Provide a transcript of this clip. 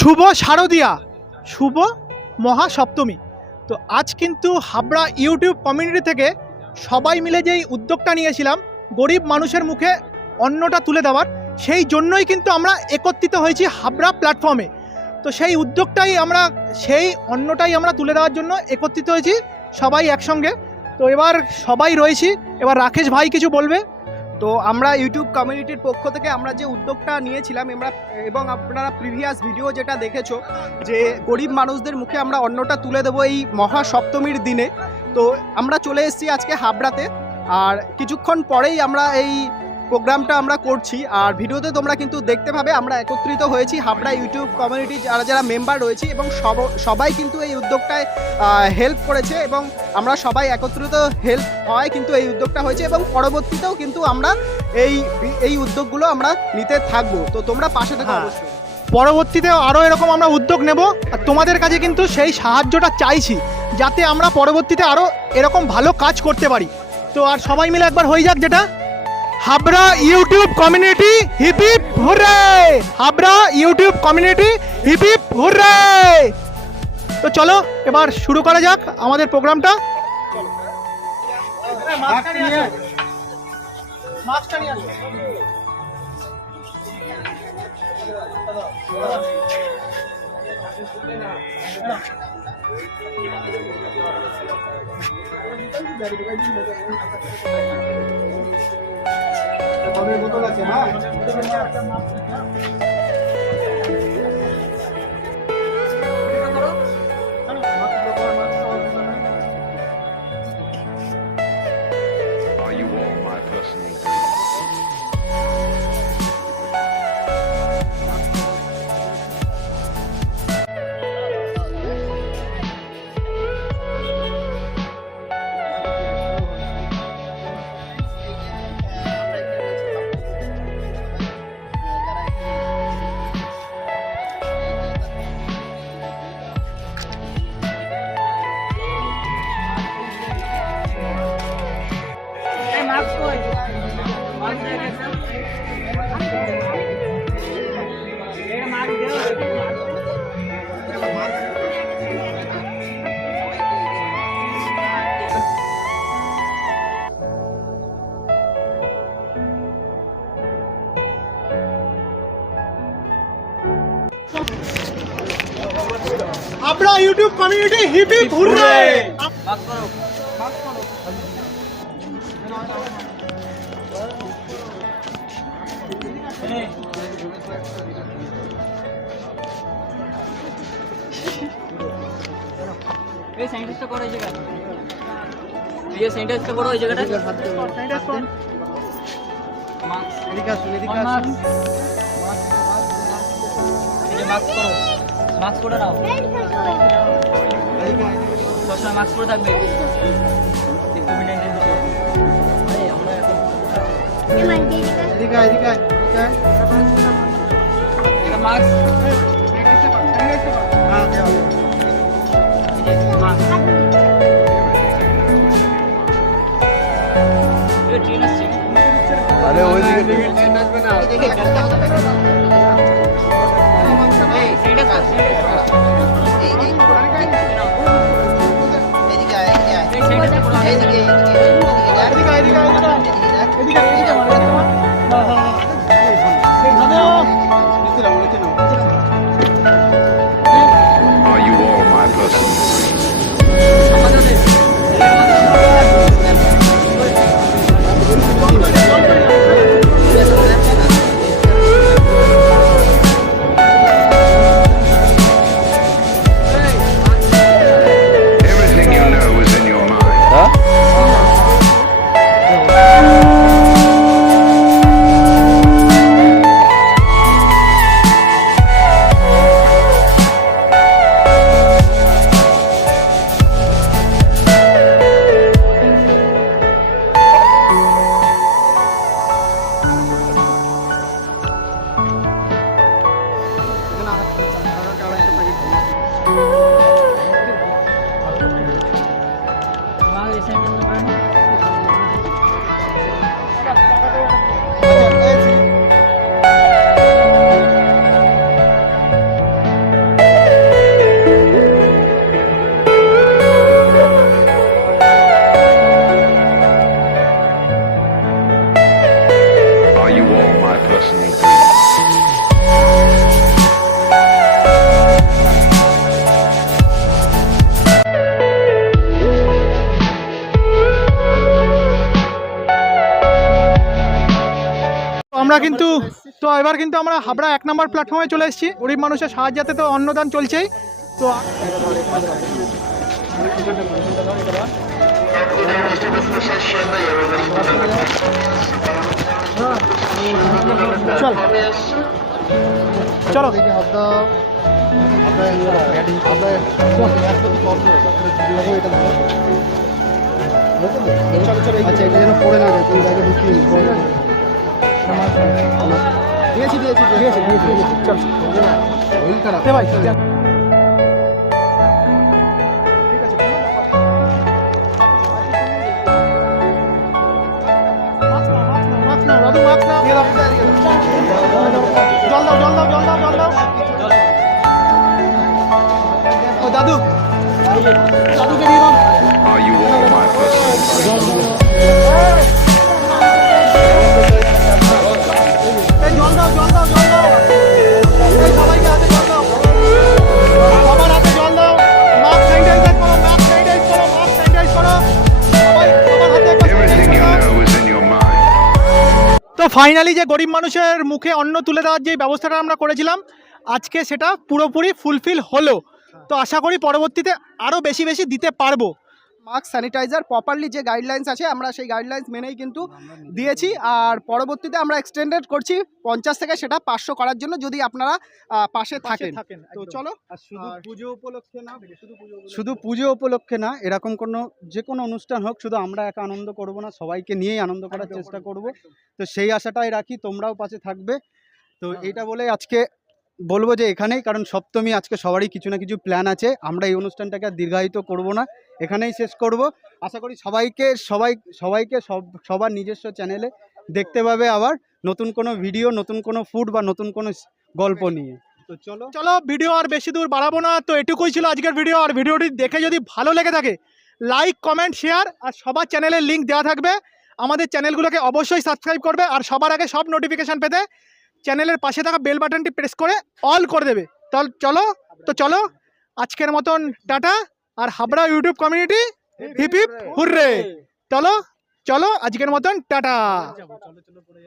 শুভ শারদিয়া, শুভ মহাসপ্তমী। তো আজ কিন্তু হাবড়া ইউটিউব কমিউনিটি থেকে সবাই মিলে যেই উদ্যোগটা নিয়েছিলাম গরিব মানুষের মুখে অন্নটা তুলে দেওয়ার, সেই জন্যই কিন্তু আমরা একত্রিত হয়েছি হাবড়া প্ল্যাটফর্মে। তো সেই উদ্যোগটাই আমরা, সেই অন্নটাই আমরা তুলে দেওয়ার জন্য একত্রিত হয়েছি সবাই একসঙ্গে। তো এবার সবাই রয়েছি, এবার রাকেশ ভাই কিছু বলবে। তো আমরা ইউটিউব কমিউনিটির পক্ষ থেকে আমরা যে উদ্যোগটা নিয়েছিলাম এবং আপনারা প্রিভিয়াস ভিডিও যেটা দেখেছো যে গরিব মানুষদের মুখে আমরা অন্নটা তুলে দেবো এই মহাসপ্তমীর দিনে। তো আমরা চলে এসেছি আজকে হাবড়াতে, আর কিছুক্ষণ পরেই আমরা এই প্রোগ্রামটা আমরা করছি। আর ভিডিওতে তোমরা কিন্তু দেখতে পাবে আমরা একত্রিত হয়েছি হাবড়া ইউটিউব কমিউনিটি যারা যারা মেম্বার রয়েছে, এবং সবাই কিন্তু এই উদ্যোগটায় হেল্প করেছে, এবং আমরা সবাই একত্রিত হেল্প হয় কিন্তু এই উদ্যোগটা হয়েছে, এবং পরবর্তীতেও কিন্তু আমরা এই উদ্যোগগুলো আমরা নিতে থাকবো। তো তোমরা পাশে থাকো অবশ্যই। পরবর্তীতে আরও এরকম আমরা উদ্যোগ নেব, আর তোমাদের কাছে কিন্তু সেই সাহায্যটা চাইছি যাতে আমরা পরবর্তীতে আরও এরকম ভালো কাজ করতে পারি। তো আর সবাই মিলে একবার হয়ে যাক, যেটা Habra YouTube community hip hip hurray, Habra YouTube community hip hip hurray. তো চলো এবার শুরু করা যাক আমাদের প্রোগ্রামটা। বোতল আছে না? Habra YouTube community hip hip hurray. এই স্যানিটাইজটা করো এই জায়গাটা, এই স্যানিটাইজটা করো এই জায়গাটা, স্যানিটাইজ করো। মাস্ক এদিকে আসুন, এদিকে আসুন, এই যে মাস্ক করো, মাস্ক পরে নাও, সবসময় মাস্ক পরে থাকবে কোভিড-19 বিষয়ে। আরে আমরা এখন এদিকে এদিকে এটা মাস্ক, হ্যাঁ দাও মাস্ক এই ট্রেন আসছে। আরে ওই দিকে ট্রেন আসবে না, এই স্যানিটাইজ করো, Are you all my personal Everything you know is in your mind. Huh? Are you all my personal greetings? তো আমরা কিন্তু এবার কিন্তু আমরা হাবড়া 1 নম্বর প্ল্যাটফর্মে চলে এসেছি। গরিব মানুষের সাহায্যাতে তো অন্নদান চলছেই। তো চল চলো দে ভাই দাদু দাদুকে দিয়ে দাও। Are you all my personal greetings? এই জল দাও জল দাও জল দাও এই সবাইকে হাতে জল দাও সবার হাতে জল দাও মাস্ক স্যানিটাইজার করো মাস্ক স্যানিটাইজ করো মাস্ক স্যানিটাইজ করো সবাই সবার হাতে একবার Everything you sanitize করো। know is in your mind. তো ফাইনালি যে গরিব মানুষের মুখে অন্ন তুলে দেওয়ার যে ব্যবস্থাটা আমরা করেছিলাম আজকে সেটা পুরোপুরি ফুলফিল হলো। তো আশা করি পরবর্তীতে আরও বেশি বেশি দিতে পারবো। মাস্ক স্যানিটাইজার প্রপারলি যে গাইডলাইন্স আছে আমরা সেই গাইডলাইন্স মেনেই কিন্তু দিয়েছি। আর পরবর্তীতে আমরা এক্সটেন্ডেড করছি 50 থেকে সেটা 500 করার জন্য, যদি আপনারা পাশে থাকেন। তো চলো। আর শুধু পুজো উপলক্ষে না, শুধু পুজো উপলক্ষে না, এরকম কোনো যে কোনো অনুষ্ঠান হোক, শুধু আমরা একা আনন্দ করব না, সবাইকে নিয়েই আনন্দ করার চেষ্টা করব। তো সেই আশাটাই রাখি, তোমরাও পাশে থাকবে। তো এইটা বলে আজকে বলবো যে এখানেই, কারণ সপ্তমী আজকে সবারই কিছু না কিছু প্ল্যান আছে। আমরা এই অনুষ্ঠানটাকে আর দীর্ঘায়িত করব না, এখানেই শেষ করব। আশা করি সবাইকে সবার নিজস্ব চ্যানেলে দেখতে পাবে আবার নতুন কোনো ভিডিও, নতুন কোনো ফুড বা নতুন কোনো গল্প নিয়ে। তো চলো ভিডিও আর বেশি দূর বাড়াবো না। তো এটুকুই ছিল আজকের ভিডিও। আর ভিডিওটি দেখে যদি ভালো লেগে থাকে লাইক কমেন্ট শেয়ার, আর সবার চ্যানেলের লিঙ্ক দেওয়া থাকবে। আমাদের চ্যানেলগুলোকে অবশ্যই সাবস্ক্রাইব করবে, আর সবার আগে সব নোটিফিকেশান পেতে চ্যানেলের পাশে থাকা বেল বাটনটি প্রেস করে অল করে দেবে। চলো আজকের মতন টাটা। আর Habra YouTube community hip hip hurray. চলো আজকের মতন টাটা।